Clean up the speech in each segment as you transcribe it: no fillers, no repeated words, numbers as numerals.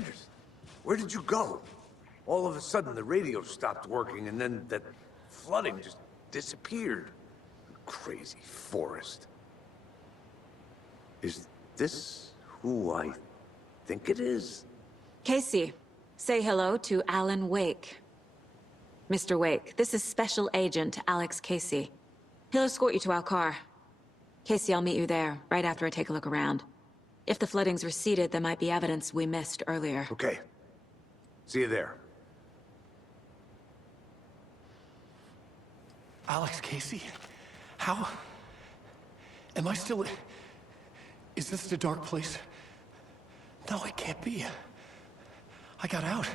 Anderson, where did you go? All of a sudden, the radio stopped working, and then that flooding just disappeared. Crazy forest. Is this who I think it is? Casey, say hello to Alan Wake. Mr. Wake, this is Special Agent Alex Casey. He'll escort you to our car. Casey, I'll meet you there, right after I take a look around. If the flooding's receded, there might be evidence we missed earlier. Okay. See you there. Alex Casey? How? Am I still... Is this the dark place? No, it can't be. I got out.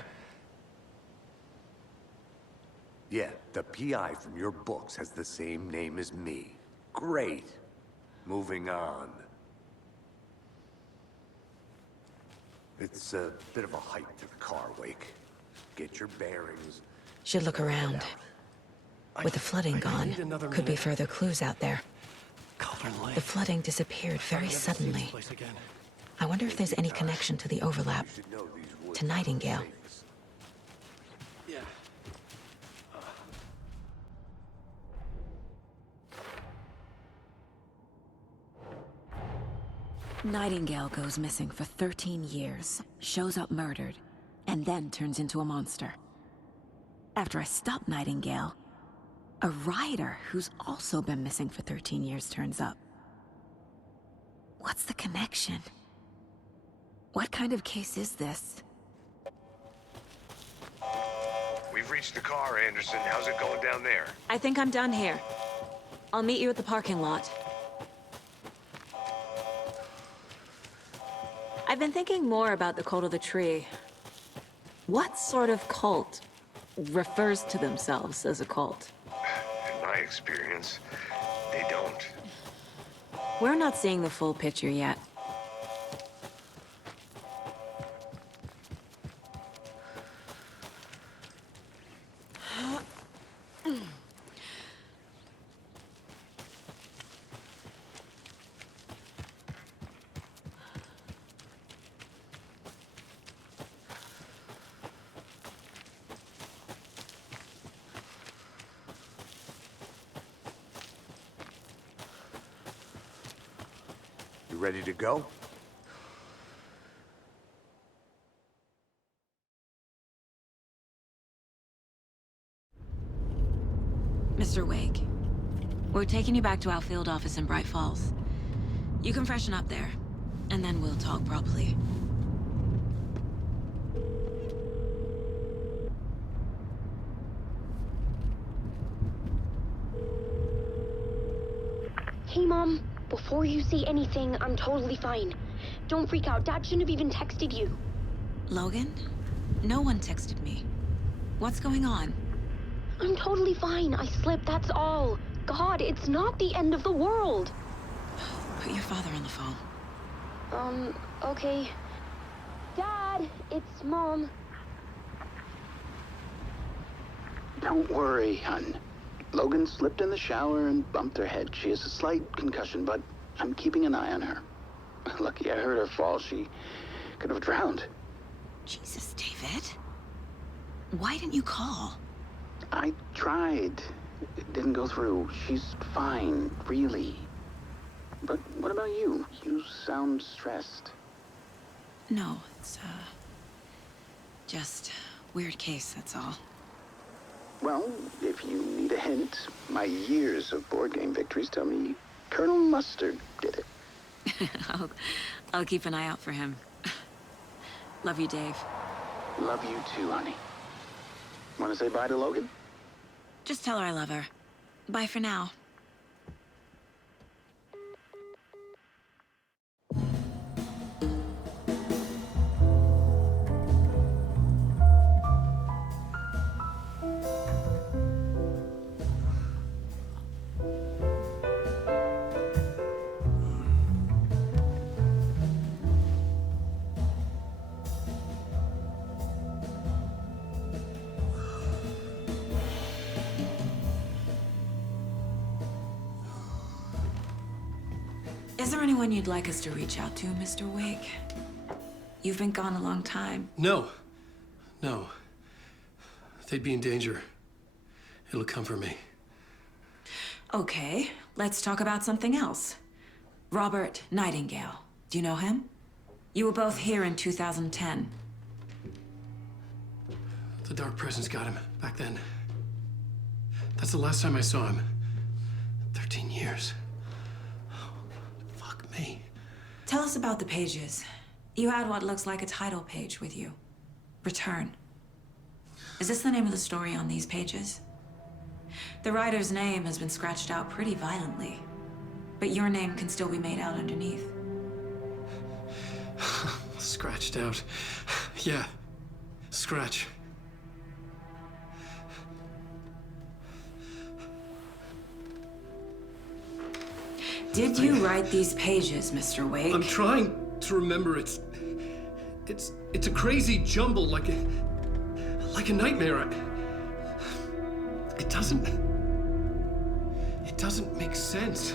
Yeah, the PI from your books has the same name as me. Great. Moving on. It's a bit of a hike to the car, Wake. Get your bearings. Should look around. With the flooding gone, could be further clues out there. The flooding disappeared very suddenly. I wonder if there's any connection to the overlap. To Nightingale. Yeah. Nightingale goes missing for 13 years, shows up murdered, and then turns into a monster. After I stop Nightingale, a rider who's also been missing for 13 years turns up. What's the connection? What kind of case is this? We've reached the car, Anderson. How's it going down there? I think I'm done here. I'll meet you at the parking lot. I've been thinking more about the cult of the tree. What sort of cult refers to themselves as a cult? In my experience, they don't. We're not seeing the full picture yet. You ready to go? Mr. Wake, we're taking you back to our field office in Bright Falls. You can freshen up there, and then we'll talk properly. Hey, Mom. Before you say anything, I'm totally fine. Don't freak out. Dad shouldn't have even texted you. Logan? No one texted me. What's going on? I'm totally fine. I slipped, that's all. God, it's not the end of the world. Put your father on the phone. Okay. Dad, it's Mom. Don't worry, hon. Logan slipped in the shower and bumped her head. She has a slight concussion, but I'm keeping an eye on her. Lucky I heard her fall. She could have drowned. Jesus, David. Why didn't you call? I tried. It didn't go through. She's fine, really. But what about you? You sound stressed. No, it's, just weird case, that's all. Well, if you need a hint, my years of board game victories tell me Colonel Mustard did it. I'll keep an eye out for him. Love you, Dave. Love you too, honey. Want to say bye to Logan? Just tell her I love her. Bye for now. Is there anyone you'd like us to reach out to, Mr. Wake? You've been gone a long time. No. No. They'd be in danger. It'll come for me. Okay, let's talk about something else. Robert Nightingale. Do you know him? You were both here in 2010. The Dark Presence got him back then. That's the last time I saw him. 13 years. Oh, fuck me. Tell us about the pages. You had what looks like a title page with you. Return. Is this the name of the story on these pages? The writer's name has been scratched out pretty violently, but your name can still be made out underneath. Scratched out. Yeah. Scratch. Did you write these pages, Mr. Wake? I'm trying to remember. It's a crazy jumble, like a nightmare. It doesn't make sense.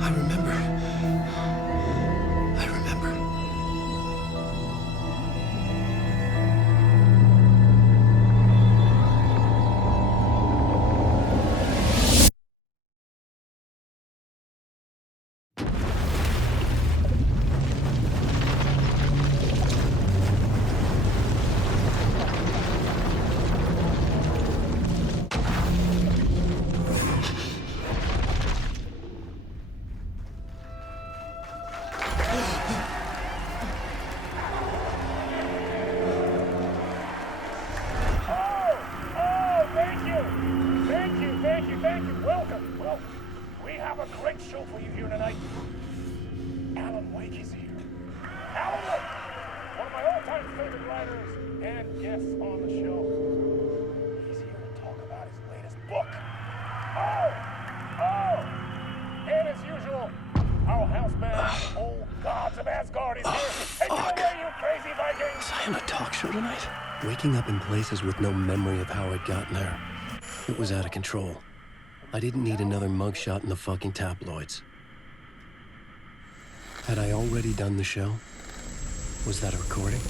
I remember. Waking up in places with no memory of how I'd gotten there. It was out of control. I didn't need another mugshot in the fucking tabloids. Had I already done the show? Was that a recording?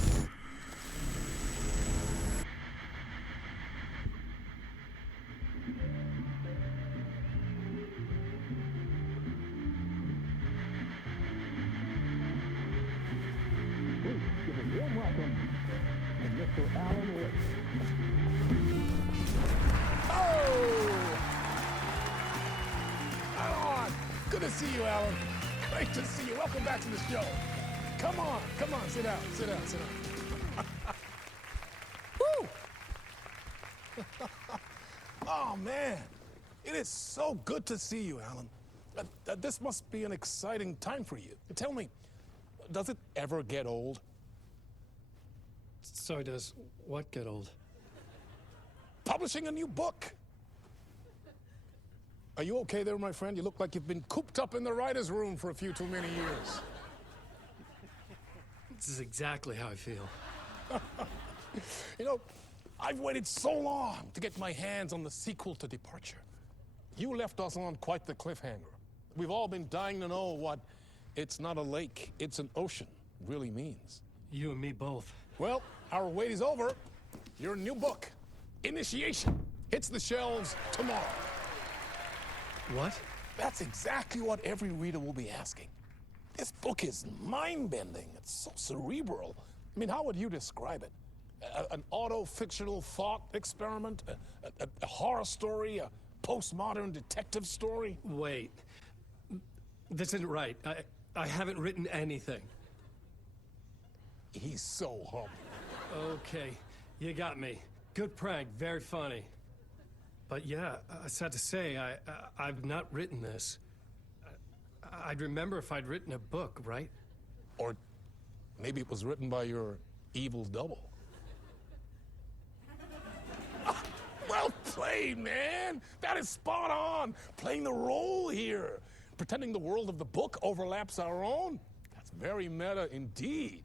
Good to see you, Alan. Great to see you. Welcome back to the show. Come on, sit down. Woo! Oh, man. It is so good to see you, Alan. This must be an exciting time for you. Tell me, does it ever get old? So does what get old? Publishing a new book. Are you okay there, my friend? You look like you've been cooped up in the writer's room for a few too many years. This is exactly how I feel. You know, I've waited so long to get my hands on the sequel to Departure. You left us on quite the cliffhanger. We've all been dying to know what "it's not a lake, it's an ocean" really means. You and me both. Well, our wait is over. Your new book, Initiation, hits the shelves tomorrow. What? That's exactly what every reader will be asking. This book is mind-bending. It's so cerebral. I mean, how would you describe it? An auto-fictional thought experiment? A horror story? A postmodern detective story? Wait. This isn't right. I haven't written anything. He's so humble. Okay, you got me. Good prank, very funny. But yeah, sad to say, I've not written this. I'd remember if I'd written a book, right? Or maybe it was written by your evil double. Well played, man! That is spot on! Playing the role here. Pretending the world of the book overlaps our own. That's very meta indeed.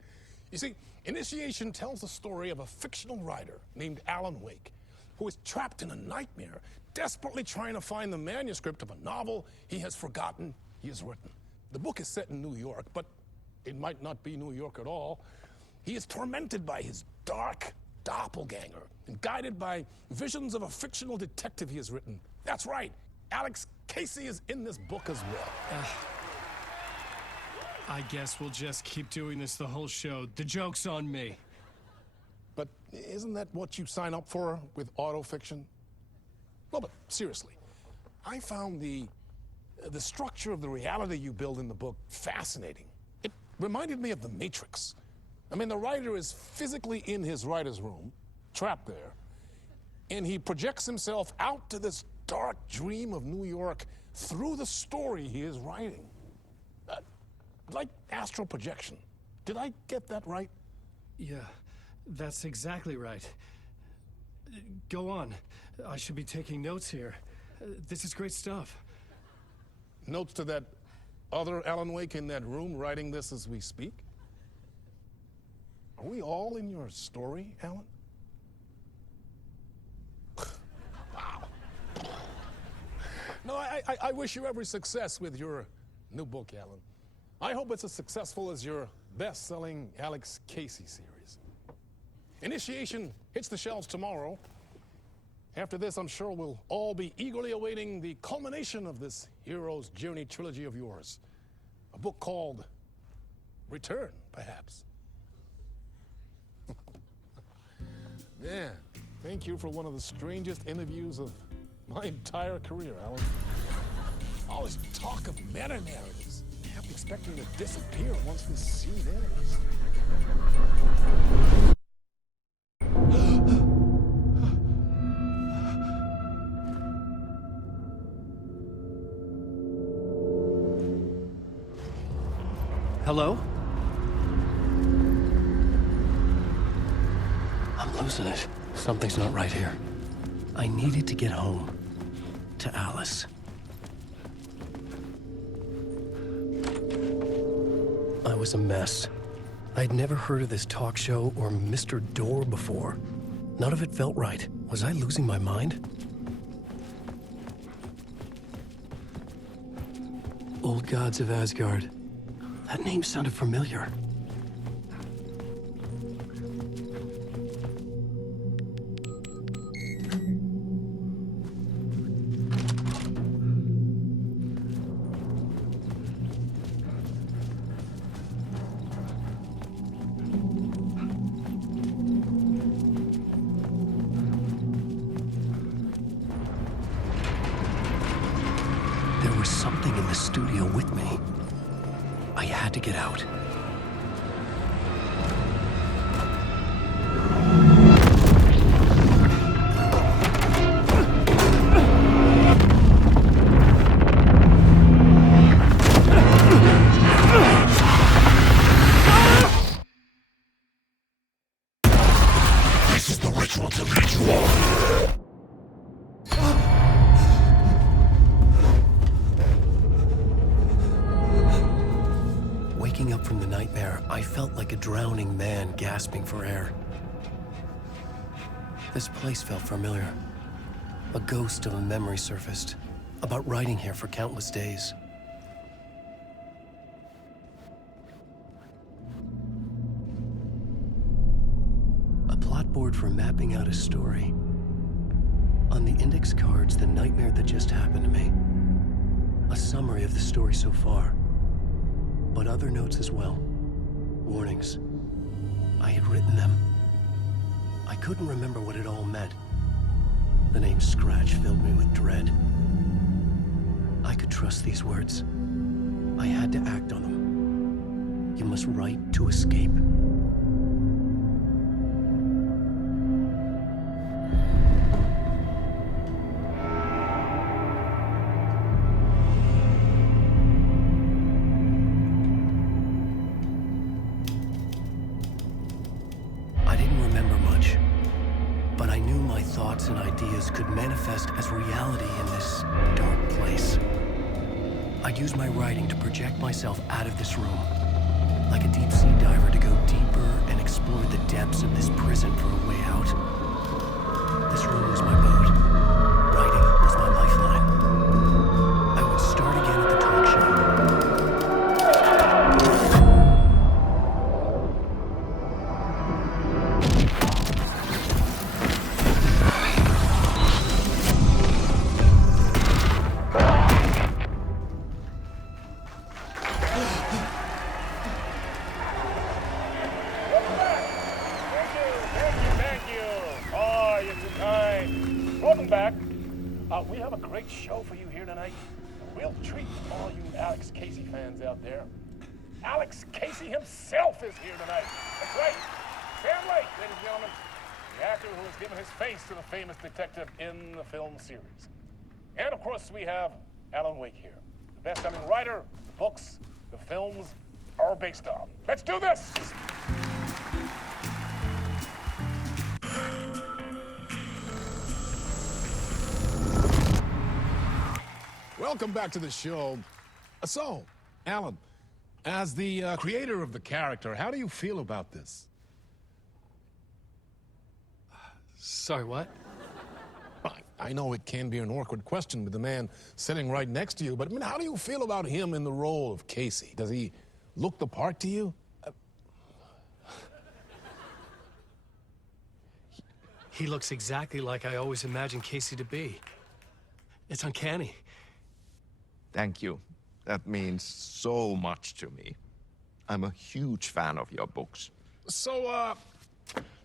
You see, Initiation tells the story of a fictional writer named Alan Wake, who is trapped in a nightmare, desperately trying to find the manuscript of a novel he has forgotten he has written. The book is set in New York, but it might not be New York at all. He is tormented by his dark doppelganger and guided by visions of a fictional detective he has written. That's right, Alex Casey is in this book as well. I guess we'll just keep doing this the whole show. The joke's on me. But isn't that what you sign up for with autofiction? Well, but seriously, I found the structure of the reality you build in the book fascinating. It reminded me of The Matrix. I mean, the writer is physically in his writer's room, trapped there, and he projects himself out to this dark dream of New York through the story he is writing. Like astral projection. Did I get that right? Yeah, that's exactly right. Go on. I should be taking notes here. This is great stuff. Notes to that other Alan Wake in that room writing this as we speak? Are we all in your story, Alan? Wow. No, I wish you every success with your new book, Alan. I hope it's as successful as your best-selling Alex Casey series. Initiation hits the shelves tomorrow. After this, I'm sure we'll all be eagerly awaiting the culmination of this hero's journey trilogy of yours. A book called Return, perhaps. Man, thank you for one of the strangest interviews of my entire career, Alan. All this talk of meta-narratives. I kept expecting to disappear once this scene ends. Hello? I'm losing it. Something's not right here. I needed to get home. To Alice. I was a mess. I'd never heard of this talk show or Mr. Door before. None of it felt right. Was I losing my mind? Old Gods of Asgard. That name sounded familiar. There was something in the studio with me. I had to get out. This is the ritual to lead you on. Waking up from the nightmare, I felt like a drowning man gasping for air. This place felt familiar. A ghost of a memory surfaced, about writing here for countless days. A plot board for mapping out a story. On the index cards, the nightmare that just happened to me. A summary of the story so far. But other notes as well. Warnings. I had written them. I couldn't remember what it all meant. The name Scratch filled me with dread. I could trust these words. I had to act on them. You must write to escape. Thoughts and ideas could manifest as reality in this dark place. I'd use my writing to project myself out of this room, like a deep-sea diver to go deeper depths of this prison for a way out. This room was my boat. Writing was my lifeline. I would start again at the talk show. We have a great show for you here tonight. A real treat for all you Alex Casey fans out there. Alex Casey himself is here tonight. That's right. Sam Lake, ladies and gentlemen. The actor who has given his face to the famous detective in the film series. And of course, we have Alan Wake here. The best-selling writer, the books, the films are based on. Let's do this! Welcome back to the show. So, Alan, as the creator of the character, how do you feel about this? Sorry, what? I know it can be an awkward question with the man sitting right next to you, but I mean, how do you feel about him in the role of Casey? Does he look the part to you? He looks exactly like I always imagined Casey to be. It's uncanny. Thank you. That means so much to me. I'm a huge fan of your books. So,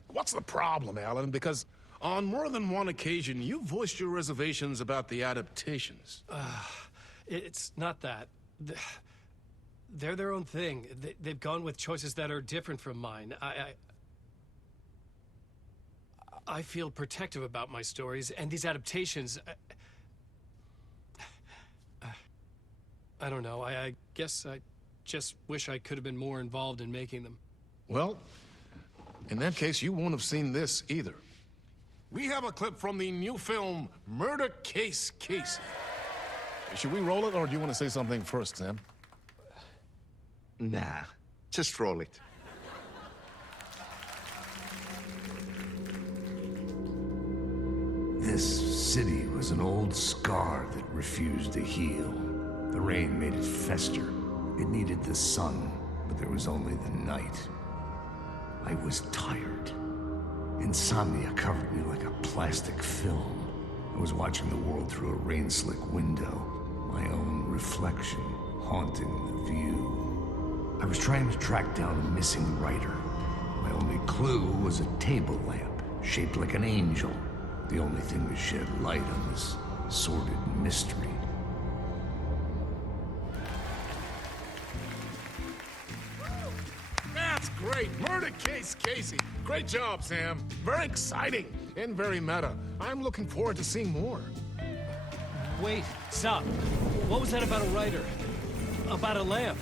what's the problem, Alan? Because on more than one occasion, you voiced your reservations about the adaptations. It's not that. They're their own thing. They've gone with choices that are different from mine. I feel protective about my stories, and these adaptations... I don't know. I guess I just wish I could have been more involved in making them. Well, in that case, you won't have seen this either. We have a clip from the new film, Murder Case Casey. Should we roll it, or do you want to say something first, Sam? Nah, just roll it. This city was an old scar that refused to heal. The rain made it fester. It needed the sun, but there was only the night. I was tired. Insomnia covered me like a plastic film. I was watching the world through a rain-slick window, my own reflection haunting the view. I was trying to track down a missing writer. My only clue was a table lamp, shaped like an angel. The only thing to shed light on this sordid mystery. That's great! Murder Case Casey! Great job, Sam. Very exciting and very meta. I'm looking forward to seeing more. Wait, stop. What was that about a writer? About a lamp?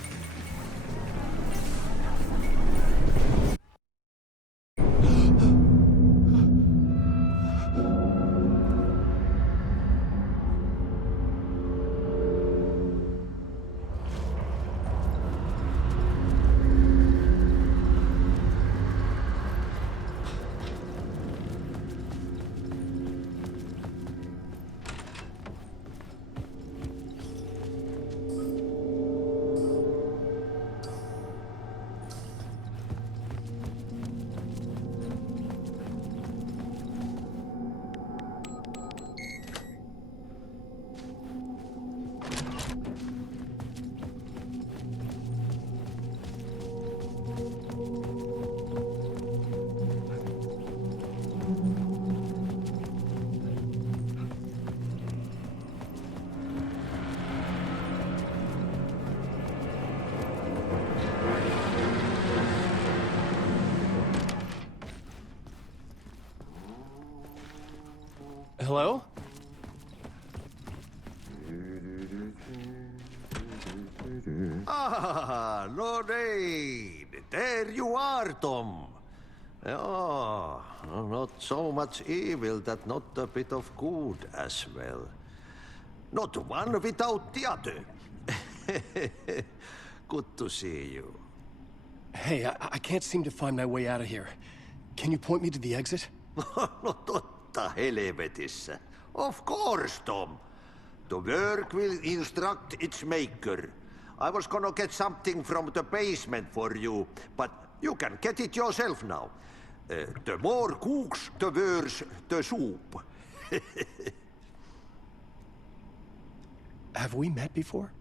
Hello? Ah, Lorraine! There you are, Tom. Oh, not so much evil that not a bit of good as well. Not one without the other. Good to see you. Hey, I can't seem to find my way out of here. Can you point me to the exit? No totta helvetissä. Of course, Tom. The work will instruct its maker. I was gonna get something from the basement for you, but you can get it yourself now. The more cooks, the worse the soup. Have we met before?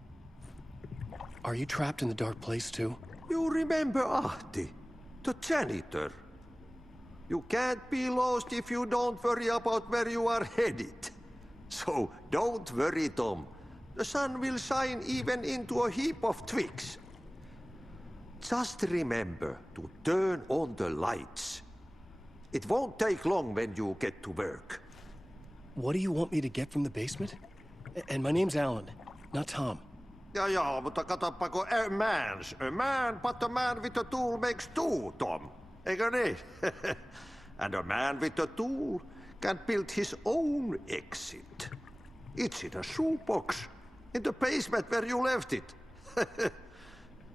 Are you trapped in the dark place too? You remember Ahti, the janitor? You can't be lost if you don't worry about where you are headed. So don't worry, Tom. The sun will shine even into a heap of twigs. Just remember to turn on the lights. It won't take long when you get to work. What do you want me to get from the basement? And my name's Alan, not Tom. Ja, mutta katoppa kun a man, but a man with a tool makes two, Tom. Eikö niin? And a man with a tool can build his own exit. It's in a shoebox, in the basement where you left it.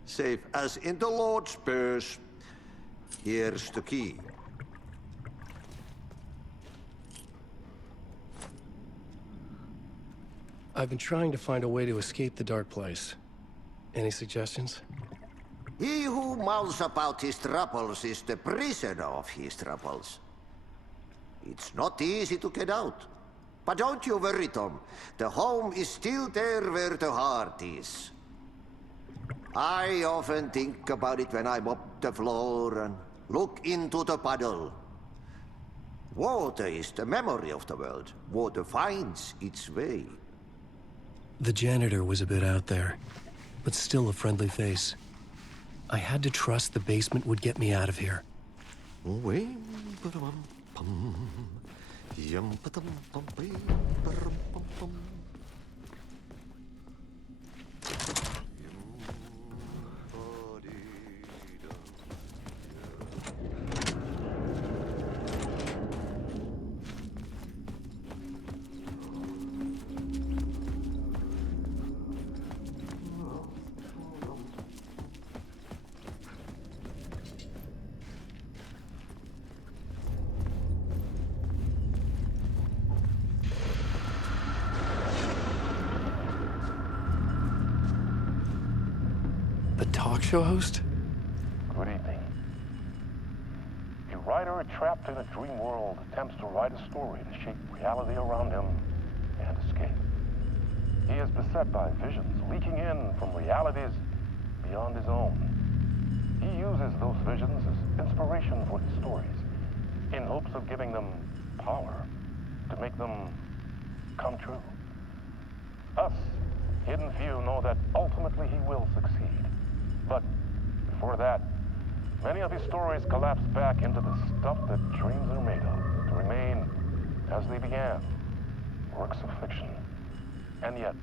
Safe as in the Lord's purse. Here's the key. I've been trying to find a way to escape the dark place. Any suggestions? He who mouths about his troubles is the prisoner of his troubles. It's not easy to get out. But don't you worry, Tom. The home is still there where the heart is. I often think about it when I mop the floor and look into the puddle. Water is the memory of the world. Water finds its way. The janitor was a bit out there, but still a friendly face. I had to trust the basement would get me out of here. The talk show host? Good evening. A writer trapped in a dream world attempts to write a story to shape reality around him and escape. He is beset by visions leaking in from realities beyond his own. He uses those visions as inspiration for his stories, in hopes of giving them power to make them come true. Us, hidden few, know that ultimately he will succeed. But before that, many of his stories collapse back into the stuff that dreams are made of, to remain as they began, works of fiction. And yet,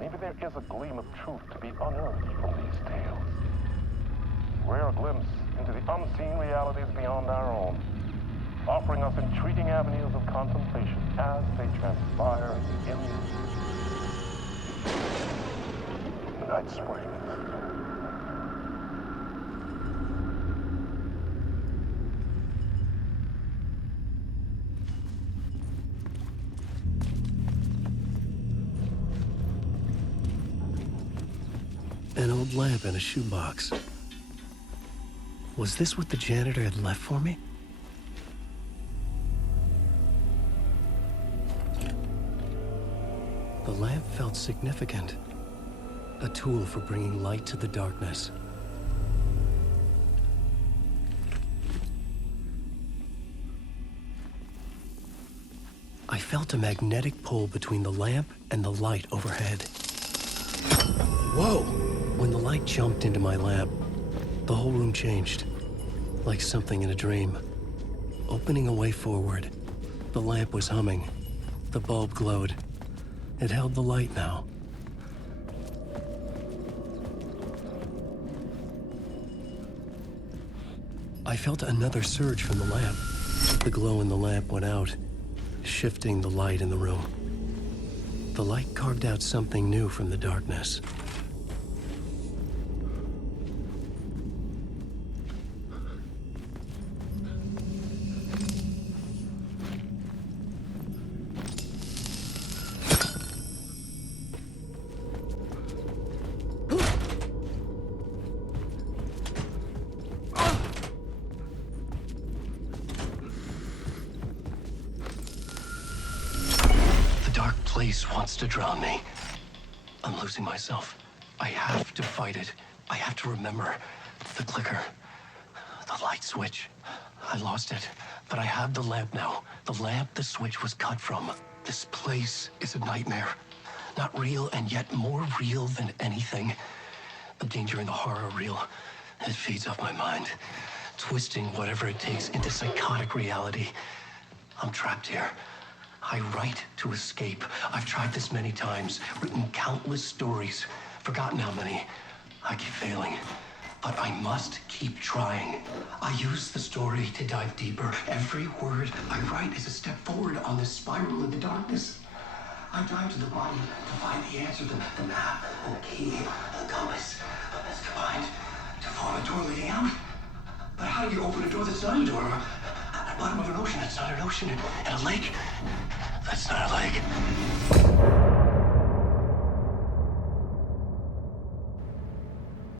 maybe there is a gleam of truth to be unearthed from these tales. Rare glimpse into the unseen realities beyond our own, offering us intriguing avenues of contemplation as they transpire in the night spring. An old lamp in a shoebox. Was this what the janitor had left for me? The lamp felt significant. A tool for bringing light to the darkness. I felt a magnetic pull between the lamp and the light overhead. Whoa! When the light jumped into my lamp, the whole room changed, like something in a dream. Opening a way forward, the lamp was humming. The bulb glowed. It held the light now. I felt another surge from the lamp. The glow in the lamp went out, shifting the light in the room. The light carved out something new from the darkness. place wants to drown me. I'm losing myself. I have to fight it. I have to remember. The clicker. The light switch. I lost it. But I have the lamp now. The lamp the switch was cut from. This place is a nightmare. Not real, and yet more real than anything. The danger and the horror are real. It feeds off my mind, twisting whatever it takes into psychotic reality. I'm trapped here. I write to escape. I've tried this many times, written countless stories, forgotten how many. I keep failing, but I must keep trying. I use the story to dive deeper. Every word I write is a step forward on this spiral in the darkness. I dive to the body to find the answer, the map, and the key, the compass. It's combined to form a door leading out. But how do you open a door that's not a door? At the bottom of an ocean that's not an ocean. And a lake that's not a lake.